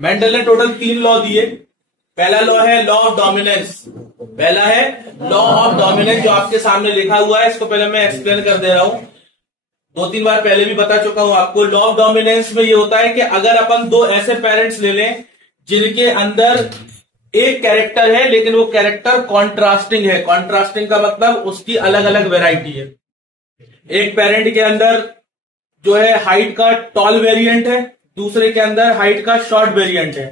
Mendel ने total 3 law दिए। पहला लॉ है लॉ ऑफ डोमिनेंस। पहला है लॉ ऑफ डोमिनेंस जो आपके सामने लिखा हुआ है, इसको पहले मैं एक्सप्लेन कर दे रहा हूं। 2-3 बार पहले भी बता चुका हूं आपको। लॉ ऑफ डोमिनेंस में ये होता है कि अगर अपन दो ऐसे पेरेंट्स ले लें जिनके अंदर एक कैरेक्टर है लेकिन वो कैरेक्टर कॉन्ट्रास्टिंग है। कॉन्ट्रास्टिंग का मतलब उसकी अलग अलग वैरायटी है। एक पेरेंट के अंदर जो है हाइट का टॉल वेरिएंट है, दूसरे के अंदर हाइट का शॉर्ट वेरिएंट है,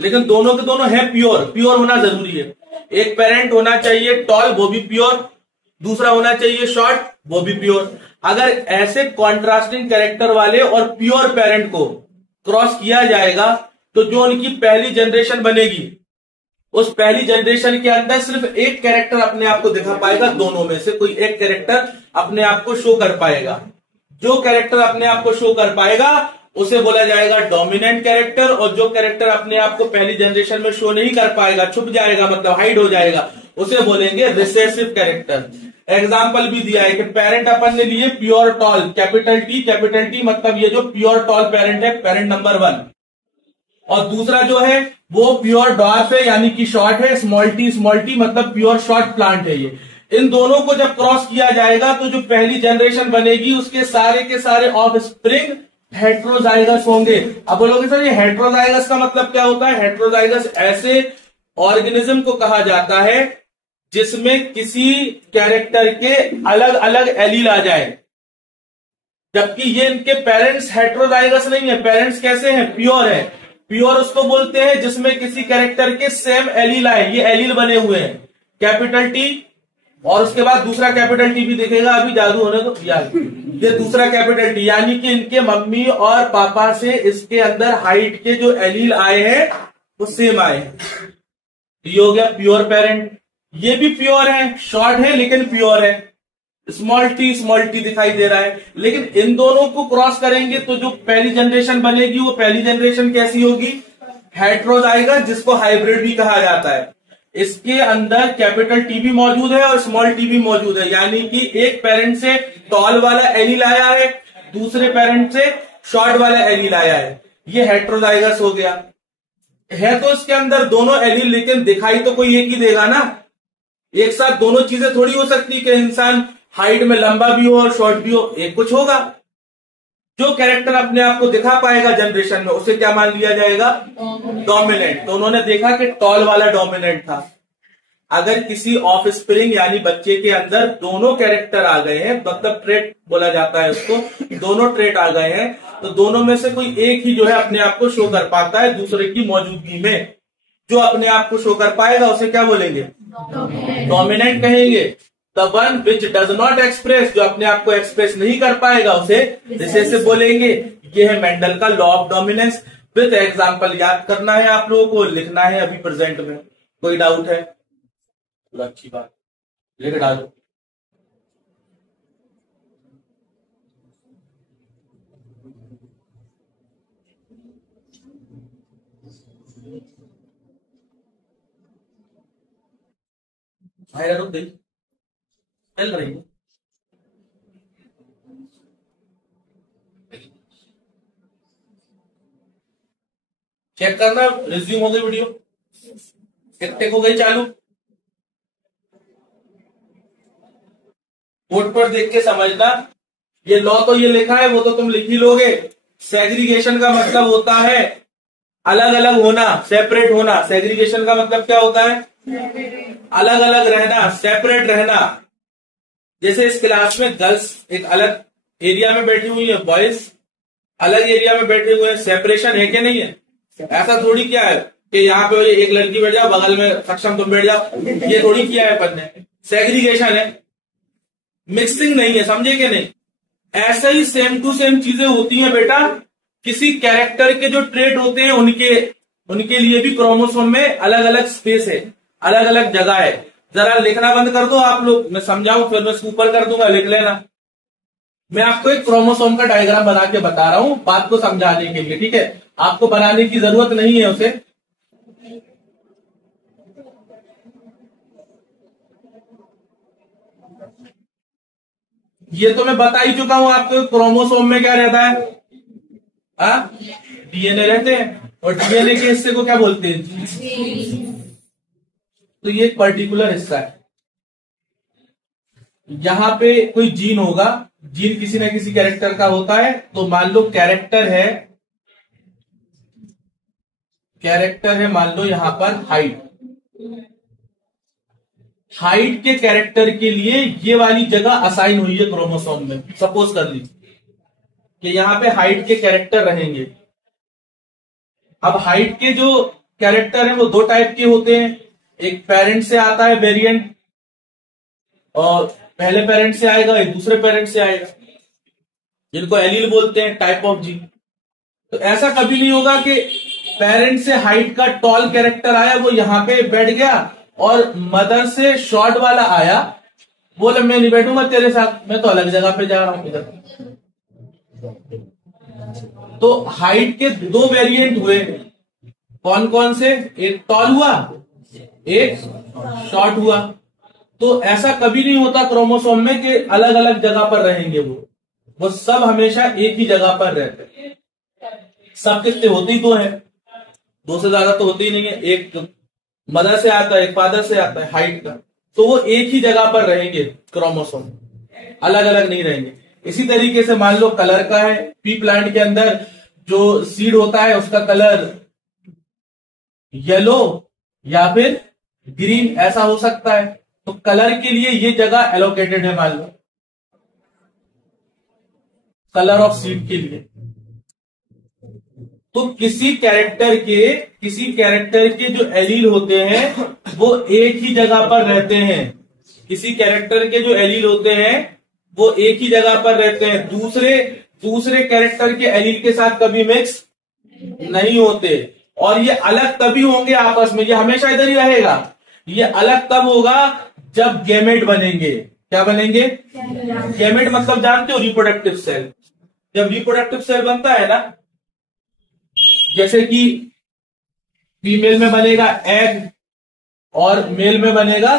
लेकिन दोनों के दोनों है प्योर। प्योर होना जरूरी है। एक पेरेंट होना चाहिए टॉल, वो भी प्योर, दूसरा होना चाहिए शॉर्ट, वो भी प्योर। अगर ऐसे कॉन्ट्रास्टिंग कैरेक्टर वाले और प्योर पेरेंट को क्रॉस किया जाएगा तो जो उनकी पहली जनरेशन बनेगी, उस पहली जनरेशन के अंदर सिर्फ एक कैरेक्टर अपने आप को दिखा पाएगा। दोनों में से कोई एक कैरेक्टर अपने आप को शो कर पाएगा। जो कैरेक्टर अपने आप को शो कर पाएगा उसे बोला जाएगा डोमिनेंट कैरेक्टर, और जो कैरेक्टर अपने आप को पहली जनरेशन में शो नहीं कर पाएगा, छुप जाएगा, मतलब हाइड हो जाएगा, उसे बोलेंगे रिसेसिव कैरेक्टर। एग्जाम्पल भी दिया है कि पेरेंट अपन ने लिए प्योर टॉल, कैपिटल टी, मतलब ये जो प्योर टॉल पेरेंट है, पेरेंट नंबर 1, और दूसरा जो है वो प्योर डॉर्फ है यानी कि शॉर्ट है, स्मॉल टी मतलब प्योर शॉर्ट प्लांट है। ये इन दोनों को जब क्रॉस किया जाएगा तो जो पहली जनरेशन बनेगी उसके सारे के सारे ऑफ स्प्रिंग हेट्रोजाइगस होंगे। अब बोलोगे सर ये हेट्रोजाइगस का मतलब क्या होता है? हेट्रोजाइगस ऐसे ऑर्गेनिज्म को कहा जाता है जिसमें किसी कैरेक्टर के अलग अलग एलील आ जाए, जबकि ये इनके पेरेंट्स हेट्रोजाइगस नहीं है। पेरेंट्स कैसे हैं? प्योर है। प्योर उसको बोलते हैं जिसमें किसी कैरेक्टर के सेम एलील आए। ये एलील बने हुए हैं, कैपिटल टी, और उसके बाद दूसरा कैपिटल टी भी दिखेगा, अभी जादू होने तो ये दूसरा कैपिटल टी, यानी कि इनके मम्मी और पापा से इसके अंदर हाइट के जो एलील आए हैं वो सेम आए। ये हो गया प्योर पेरेंट। ये भी प्योर है, शॉर्ट है लेकिन प्योर है, स्मॉल टी दिखाई दे रहा है। लेकिन इन दोनों को क्रॉस करेंगे तो जो पहली जनरेशन बनेगी वो पहली जनरेशन कैसी होगी? हेट्रोजाइगस, जिसको हाइब्रिड भी कहा जाता है। इसके अंदर कैपिटल टी भी मौजूद है और स्मॉल टी भी मौजूद है, यानी कि एक पेरेंट से टॉल वाला एलील आया है, दूसरे पेरेंट से शॉर्ट वाला एलील आया है। ये हेट्रोजाइगस हो गया। है तो इसके अंदर दोनों एलील, लेकिन दिखाई तो कोई एक ही देगा ना। एक साथ दोनों चीजें थोड़ी हो सकती कि इंसान हाइट में लंबा भी हो और शॉर्ट भी हो, एक कुछ होगा। जो कैरेक्टर अपने आप को दिखा पाएगा जनरेशन में उसे क्या मान लिया जाएगा? डोमिनेंट। तो उन्होंने देखा कि टॉल वाला डोमिनेंट था। अगर किसी ऑफ स्प्रिंग यानी बच्चे के अंदर दोनों कैरेक्टर आ गए हैं, मतलब ट्रेट बोला जाता है उसको, दोनों ट्रेट आ गए हैं, तो दोनों में से कोई एक ही जो है अपने आप को शो कर पाता है दूसरे की मौजूदगी में। जो अपने आप को शो कर पाएगा उसे क्या बोलेंगे? डोमिनेंट कहेंगे। The one which does not express, जो अपने आप को एक्सप्रेस नहीं कर पाएगा उसे रिसेसिव बोलेंगे। ये है मेंडल का law of dominance. With example याद करना है आप लोगों को, लिखना है अभी प्रेजेंट में। कोई डाउट है? अच्छी बात, लिख डालो। चल रही है। चेक करना, रिज्यूम हो गई वीडियो, टिक हो गई चालू। बोर्ड पर देख के समझना। ये लॉ तो ये लिखा है वो तो तुम लिख ही लोगे। सेग्रीगेशन का मतलब होता है अलग अलग होना, सेपरेट होना। सेग्रीगेशन का मतलब क्या होता है? अलग अलग रहना, सेपरेट रहना। जैसे इस क्लास में गर्ल्स एक अलग एरिया में बैठी हुई है, बॉयज अलग एरिया में बैठे हुए हैं। सेपरेशन है कि नहीं है? ऐसा थोड़ी क्या है कि यहाँ पे एक लड़की बैठ जाओ, बगल में सक्षम तुम बैठ जाओ, ये थोड़ी किया है अपन ने। सेग्रीगेशन है, मिक्सिंग नहीं है, समझे कि नहीं? ऐसा ही सेम टू सेम चीजें होती हैं बेटा। किसी कैरेक्टर के जो ट्रेट होते हैं उनके लिए भी क्रोमोसोम में अलग अलग स्पेस है, अलग अलग जगह है। जरा लिखना बंद कर दो आप लोग, मैं समझाऊं फिर मैं ऊपर कर दूंगा, लिख लेना। मैं आपको एक क्रोमोसोम का डायग्राम बना के बता रहा हूं बात को समझाने के लिए, ठीक है? आपको बनाने की जरूरत नहीं है उसे। ये तो मैं बता ही चुका हूं आपको, क्रोमोसोम में क्या रहता है, डीएनए रहते हैं, और डीएनए के हिस्से को क्या बोलते हैं, तो ये एक पर्टिकुलर हिस्सा है। यहां पे कोई जीन होगा, जीन किसी ना किसी कैरेक्टर का होता है, तो मान लो कैरेक्टर है मान लो यहां पर हाइट के कैरेक्टर के लिए ये वाली जगह असाइन हुई है क्रोमोसोम में। सपोज कर लीजिए कि यहां पे हाइट के कैरेक्टर रहेंगे। अब हाइट के जो कैरेक्टर हैं वो दो टाइप के होते हैं, एक पेरेंट से आता है वेरिएंट, और पहले पेरेंट से आएगा, एक दूसरे पेरेंट से आएगा, जिनको एलील बोलते हैं, टाइप ऑफ जीन। तो ऐसा कभी नहीं होगा कि पेरेंट से हाइट का टॉल कैरेक्टर आया, वो यहां पे बैठ गया, और मदर से शॉर्ट वाला आया, बोले मैं नहीं बैठूंगा तेरे साथ, मैं तो अलग जगह पे जा रहा हूं इधर। तो हाइट के दो वेरिएंट हुए, कौन कौन से, एक टॉल हुआ, एक शॉर्ट हुआ। तो ऐसा कभी नहीं होता क्रोमोसोम में कि अलग अलग जगह पर रहेंगे, वो सब हमेशा एक ही जगह पर रहते हैं। सब कितने होते ही तो है, दो से ज्यादा तो होते ही नहीं है, एक मदर से आता है, एक फादर से आता है हाइट का, तो वो एक ही जगह पर रहेंगे क्रोमोसोम, अलग अलग नहीं रहेंगे। इसी तरीके से मान लो कलर का है, पी प्लांट के अंदर जो सीड होता है उसका कलर येलो या फिर ग्रीन ऐसा हो सकता है, तो कलर के लिए ये जगह एलोकेटेड है, मान लो कलर ऑफ सीड के लिए। तो किसी कैरेक्टर के जो एलील होते हैं वो एक ही जगह पर रहते हैं, किसी कैरेक्टर के जो एलील होते हैं वो एक ही जगह पर रहते हैं, दूसरे कैरेक्टर के एलील के साथ कभी मिक्स नहीं होते। और ये अलग तभी होंगे आपस में, ये हमेशा इधर ही रहेगा। ये अलग तब होगा जब गैमेट बनेंगे। क्या बनेंगे, गैमेट मतलब जानते हो, रिप्रोडक्टिव सेल। जब रिप्रोडक्टिव सेल बनता है ना, जैसे कि फीमेल में बनेगा एग और मेल में बनेगा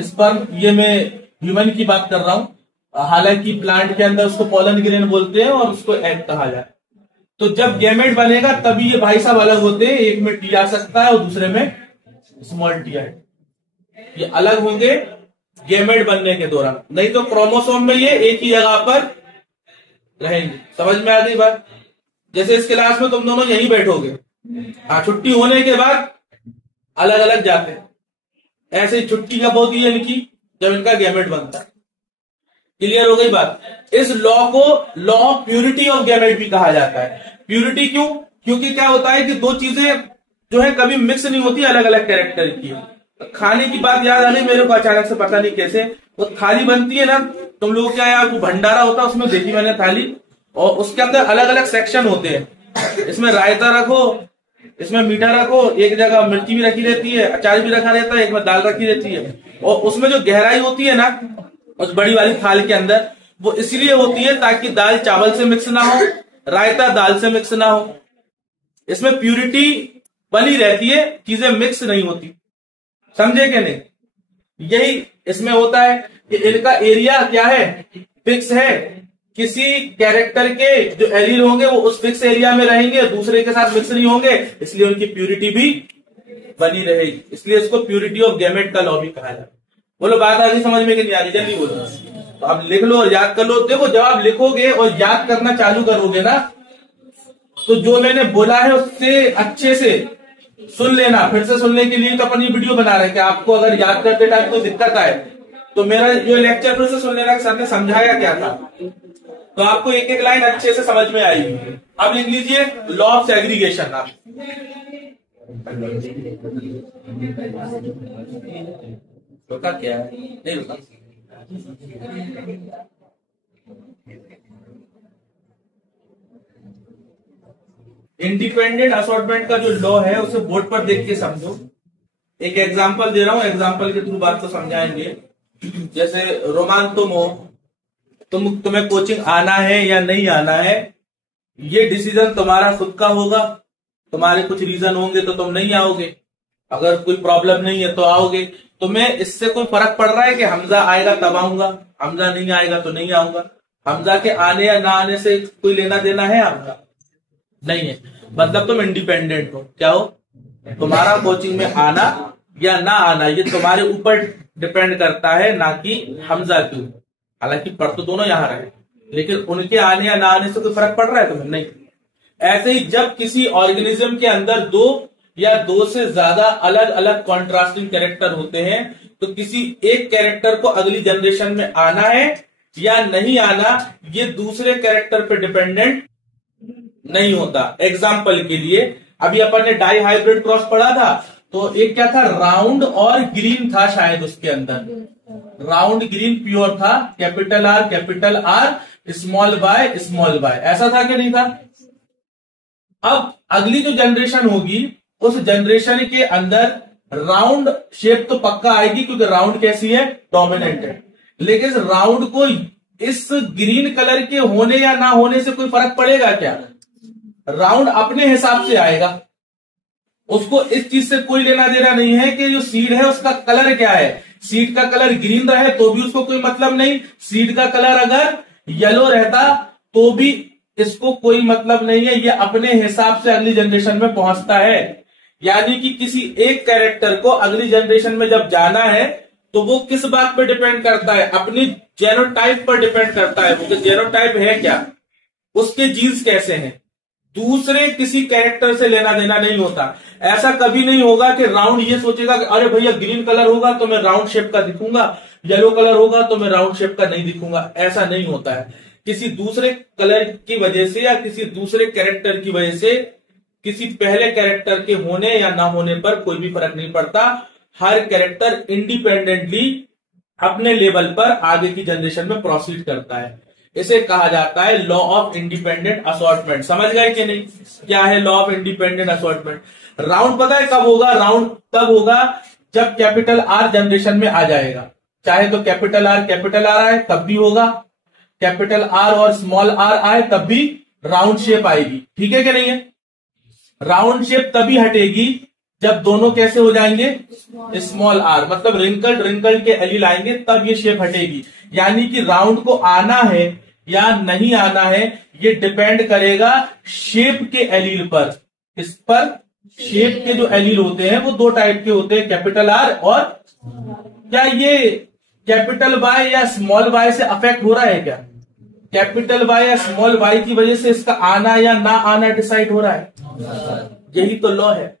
स्पर्म, ये मैं ह्यूमन की बात कर रहा हूं, हालांकि प्लांट के अंदर उसको पॉलन ग्रेन बोलते हैं और उसको एग कहा जाए। तो जब गैमेट बनेगा तभी ये भाई साहब अलग होते हैं, एक में टी आ सकता है और दूसरे में स्मॉल टी आए, ये अलग होंगे गैमेट बनने के दौरान, नहीं तो क्रोमोसोम में ये एक ही जगह पर रहेंगे। समझ में आ गई बात। जैसे इस क्लास में तुम दोनों यहीं बैठोगे, छुट्टी होने के बाद अलग अलग जाते हैं, ऐसे छुट्टी कब होती है इनकी, जब इनका गैमेट बनता है। क्लियर हो गई बात। इस लॉ को law of purity of gamete भी कहा जाता है। प्यूरिटी क्यों, क्योंकि क्या होता है कि दो चीजें जो है कभी मिक्स नहीं होती अलग अलग कैरेक्टर की। खाने की बात याद आ गई मेरे को अचानक से, पता नहीं कैसे। वो थाली बनती है ना, तुम लोग क्या यार, वो भंडारा होता है, उसमें देखी मैंने थाली, और उसके अंदर अलग अलग सेक्शन होते हैं। इसमें रायता रखो, इसमें मीठा रखो, एक जगह मिर्ची भी रखी रहती है, अचार भी रखा रहता है, एक में दाल रखी रहती है। और उसमें जो गहराई होती है ना उस बड़ी वाली थाल के अंदर, वो इसलिए होती है ताकि दाल चावल से मिक्स ना हो, रायता दाल से मिक्स ना हो। इसमें प्यूरिटी बनी रहती है, चीजें मिक्स नहीं होती। समझे कि नहीं? यही इसमें होता है कि इनका एरिया क्या है, फिक्स है। किसी कैरेक्टर के जो एलील होंगे वो उस फिक्स एरिया में रहेंगे, दूसरे के साथ मिक्स नहीं होंगे, इसलिए उनकी प्यूरिटी भी बनी रहेगी। इसलिए इसको प्यूरिटी ऑफ गैमेट का लॉ भी कहा जाता है। बोलो बात आ गई समझ में कि नहीं आ रही? जल्दी बोलो। तो आप लिख लो और याद कर लो। देखो जब आप लिखोगे और याद करना चालू करोगे ना, तो जो मैंने बोला है उससे अच्छे से सुन लेना। फिर से सुनने के लिए तो अपन ये वीडियो बना रहे हैं कि आपको अगर याद करते टाइम कोई दिक्कत आए तो मेरा जो लेक्चर फिर से सुन लेना कि सर ने समझाया क्या था, तो आपको एक एक लाइन अच्छे से समझ में आएगी। अब लिख लीजिए लॉ ऑफ सेग्रीगेशन। आप रुका क्या है? नहीं रुका। इंडिपेंडेंट असॉर्टमेंट का जो लॉ है उसे बोर्ड पर देख के समझो। एक एग्जांपल दे रहा हूं, एग्जांपल के थ्रू बात को समझाएंगे। जैसे रोमान तुम्हें कोचिंग आना है या नहीं आना है, ये डिसीजन तुम्हारा खुद का होगा। तुम्हारे कुछ रीजन होंगे तो तुम नहीं आओगे, अगर कोई प्रॉब्लम नहीं है तो आओगे। तुम्हें इससे कोई फर्क पड़ रहा है कि हमजा आएगा तब आऊंगा? हमजा नहीं आएगा तो नहीं आऊंगा। हमजा के आने या ना आने से कोई लेना देना है आपका? नहीं है। मतलब तुम इंडिपेंडेंट हो। क्या हो? तुम्हारा कोचिंग में आना या ना आना ये तुम्हारे ऊपर डिपेंड करता है, ना कि हमजा के ऊपर। हालांकि पढ़ तो दोनों यहां रहे, लेकिन उनके आने या ना आने से कोई फर्क पड़ रहा है तुम्हें? नहीं। ऐसे ही जब किसी ऑर्गेनिज्म के अंदर दो या दो से ज्यादा अलग अलग कॉन्ट्रास्टिंग कैरेक्टर होते हैं, तो किसी एक कैरेक्टर को अगली जनरेशन में आना है या नहीं आना, ये दूसरे कैरेक्टर पे डिपेंडेंट नहीं होता। एग्जाम्पल के लिए अभी अपन ने डाई हाइब्रिड क्रॉस पढ़ा था, तो एक क्या था, राउंड और ग्रीन था शायद उसके अंदर। राउंड ग्रीन प्योर था, कैपिटल आर स्मॉल वाई, ऐसा था कि नहीं था? अब अगली जो जनरेशन होगी उस जनरेशन के अंदर राउंड शेप तो पक्का आएगी, क्योंकि राउंड कैसी है, डोमिनेंट है। लेकिन इस राउंड को इस ग्रीन कलर के होने या ना होने से कोई फर्क पड़ेगा क्या? राउंड अपने हिसाब से आएगा, उसको इस चीज से कोई लेना देना नहीं है कि जो सीड है उसका कलर क्या है। सीड का कलर ग्रीन रहे तो भी उसको कोई मतलब नहीं, सीड का कलर अगर येलो रहता तो भी इसको कोई मतलब नहीं है। ये अपने हिसाब से अगली जनरेशन में पहुंचता है। यानी कि किसी एक कैरेक्टर को अगली जनरेशन में जब जाना है तो वो किस बात पर डिपेंड करता है, अपनी जेनोटाइप पर डिपेंड करता है। वो जेनोटाइप है क्या, उसके जीन्स कैसे हैं, दूसरे किसी कैरेक्टर से लेना देना नहीं होता। ऐसा कभी नहीं होगा कि राउंड ये सोचेगा कि अरे भैया ग्रीन कलर होगा तो मैं राउंड शेप का दिखूंगा, येलो कलर होगा तो मैं राउंड शेप का नहीं दिखूंगा। ऐसा नहीं होता है। किसी दूसरे कलर की वजह से या किसी दूसरे कैरेक्टर की वजह से किसी पहले कैरेक्टर के होने या ना होने पर कोई भी फर्क नहीं पड़ता। हर कैरेक्टर इंडिपेंडेंटली अपने लेवल पर आगे की जनरेशन में प्रोसीड करता है। इसे कहा जाता है लॉ ऑफ इंडिपेंडेंट असॉर्टमेंट। समझ गए कि नहीं? क्या है law of independent assortment? Round पता है कब होगा? राउंड तब होगा जब कैपिटल आर जनरेशन में आ जाएगा। चाहे तो कैपिटल आर आए तब भी होगा, कैपिटल आर और स्मॉल आर आए तब भी राउंड शेप आएगी। ठीक है कि नहीं है? राउंड शेप तभी हटेगी जब दोनों कैसे हो जाएंगे, स्मॉल आर, मतलब रिंकल्ड के एलील आएंगे तब ये शेप हटेगी। यानी कि राउंड को आना है या नहीं आना है ये डिपेंड करेगा शेप के एलील पर। इस पर शेप के जो एलील होते हैं वो दो टाइप के होते हैं, कैपिटल आर और क्या ये कैपिटल वाई या स्मॉल वाई से अफेक्ट हो रहा है क्या? कैपिटल वाई या स्मॉल वाई की वजह से इसका आना या ना आना डिसाइड हो रहा है। यही तो लॉ है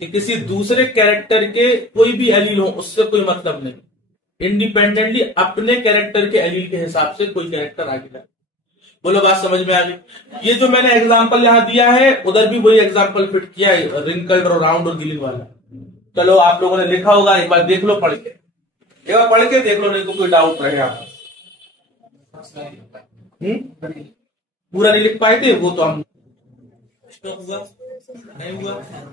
कि किसी दूसरे कैरेक्टर के कोई भी एलील हो उससे कोई मतलब नहीं, इंडिपेंडेंटली अपने कैरेक्टर के एलील के हिसाब से कोई कैरेक्टर आगे जाए। बोलो बात समझ में आ गई? ये जो मैंने एग्जांपल यहां दिया है उधर भी वही एग्जांपल फिट किया है, रिंकल्ड और राउंड और ग्रीन वाला। चलो आप लोगों ने लिखा होगा, एक बार देख लो पढ़ के, एक बार पढ़ के देख लो, नहीं तो कोई डाउट रहे आप। पूरा नहीं लिख पाए थे वो तो हम नहीं हुआ